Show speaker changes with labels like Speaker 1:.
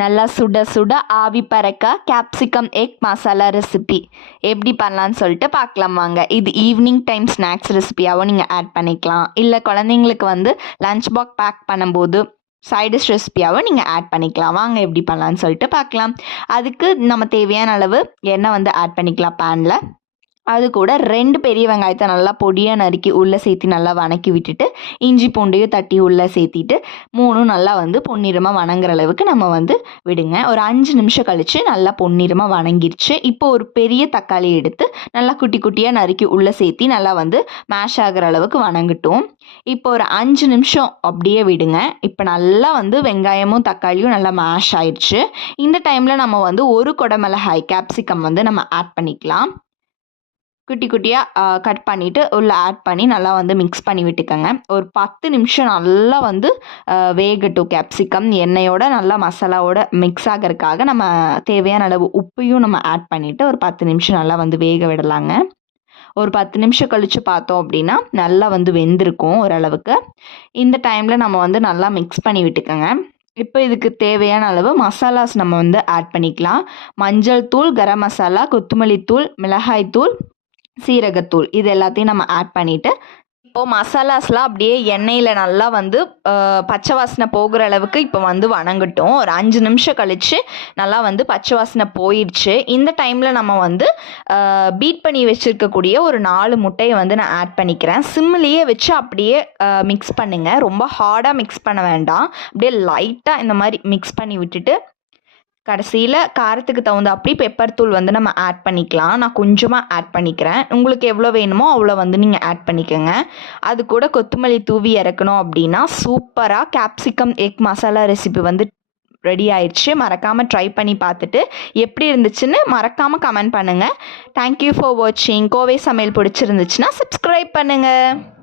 Speaker 1: நல்லா சுட சுட ஆவி பறக்க கேப்சிகம் எக் மசாலா ரெசிபி எப்படி பண்ணலான்னு சொல்லிட்டு பார்க்கலாம் வாங்க. இது ஈவினிங் டைம் ஸ்நாக்ஸ் ரெசிபியாகவும் நீங்கள் ஆட் பண்ணிக்கலாம். இல்லை குழந்தைங்களுக்கு வந்து லஞ்ச் பாக்ஸ் பேக் பண்ணும்போது சைடிஷ் ரெசிபியாகவும் நீங்கள் ஆட் பண்ணிக்கலாம். வாங்க எப்படி பண்ணலான்னு சொல்லிட்டு பார்க்கலாம். அதுக்கு நம்ம தேவையான அளவு எண்ணெய் வந்து ஆட் பண்ணிக்கலாம் பேனில் அது கூட ரெண்டு பெரிய வெங்காயத்தை நல்லா பொடியாக நறுக்கி உள்ளே சேர்த்து நல்லா வணக்கி விட்டுட்டு இஞ்சி பூண்டையும் தட்டி உள்ளே சேர்த்திட்டு மூணும் நல்லா வந்து பொன்னிறமாக வணங்குற அளவுக்கு நம்ம வந்து விடுங்க. ஒரு அஞ்சு நிமிஷம் கழித்து நல்லா பொன்னிறமாக வணங்கிருச்சு. இப்போ ஒரு பெரிய தக்காளி எடுத்து நல்லா குட்டி குட்டியாக நறுக்கி உள்ளே சேர்த்தி நல்லா வந்து மேஷ் ஆகிற அளவுக்கு வணங்கட்டும். இப்போ ஒரு அஞ்சு நிமிஷம் அப்படியே விடுங்க. இப்போ நல்லா வந்து வெங்காயமும் தக்காளியும் நல்லா மேஷ் ஆயிடுச்சு இந்த டைமில் நம்ம வந்து ஒரு குடமிளகாய் கேப்சிகம் வந்து நம்ம ஆட் பண்ணிக்கலாம். குட்டி குட்டியாக கட் பண்ணிவிட்டு உள்ளே ஆட் பண்ணி நல்லா வந்து மிக்ஸ் பண்ணி விட்டுக்கோங்க. ஒரு பத்து நிமிஷம் நல்லா வந்து வேகட்டும் கேப்சிகம் எண்ணெயோட நல்லா மசாலாவோட மிக்ஸ் ஆகிறதுக்காக நம்ம தேவையான அளவு உப்பையும் நம்ம ஆட் பண்ணிவிட்டு ஒரு பத்து நிமிஷம் நல்லா வந்து வேக விடலாங்க. ஒரு பத்து நிமிஷம் கழித்து பார்த்தோம் அப்படின்னா நல்லா வந்து வெந்திருக்கும் ஓரளவுக்கு. இந்த டைமில் நம்ம வந்து நல்லா மிக்ஸ் பண்ணி விட்டுக்கோங்க. இப்போ இதுக்கு தேவையான அளவு மசாலாஸ் நம்ம வந்து ஆட் பண்ணிக்கலாம். மஞ்சள் தூள் கரம் மசாலா கொத்தமல்லி தூள் மிளகாய் தூள் சீரகத்தூள். இது எல்லாத்தையும் நம்ம ஆட் பண்ணிவிட்டு இப்போது மசாலாஸ்லாம் அப்படியே எண்ணெயில் நல்லா வந்து பச்சை வாசனை போகிற அளவுக்கு இப்போ வந்து வணங்கட்டும். ஒரு அஞ்சு நிமிஷம் கழித்து நல்லா வந்து பச்சை வாசனை போயிடுச்சு இந்த டைமில் நம்ம வந்து பீட் பண்ணி வச்சுருக்கக்கூடிய ஒரு நாலு முட்டையை வந்து நான் ஆட் பண்ணிக்கிறேன். சிம்லேயே வச்சு அப்படியே மிக்ஸ் பண்ணுங்கள் ரொம்ப ஹார்டாக மிக்ஸ் பண்ண வேண்டாம். அப்படியே லைட்டாக இந்த மாதிரி மிக்ஸ் பண்ணி விட்டுட்டு கடைசியில் காரத்துக்கு தகுந்த அப்படி பெப்பர் தூள் வந்து நம்ம ஆட் பண்ணிக்கலாம். நான் கொஞ்சமாக ஆட் பண்ணிக்கிறேன். உங்களுக்கு எவ்வளோ வேணுமோ அவ்வளோ வந்து நீங்கள் ஆட் பண்ணிக்கோங்க. அது கூட கொத்தமல்லி தூவி இறக்கணும் அப்படின்னா சூப்பராக கேப்சிகம் எக் மசாலா ரெசிபி வந்து ரெடி ஆயிடுச்சு மறக்காமல் ட்ரை பண்ணி பார்த்துட்டு எப்படி இருந்துச்சுன்னு மறக்காமல் கமெண்ட் பண்ணுங்கள் தேங்க்யூ ஃபார் வாட்சிங் கோவை சமையல் பிடிச்சிருந்துச்சுன்னா சப்ஸ்கிரைப் பண்ணுங்கள்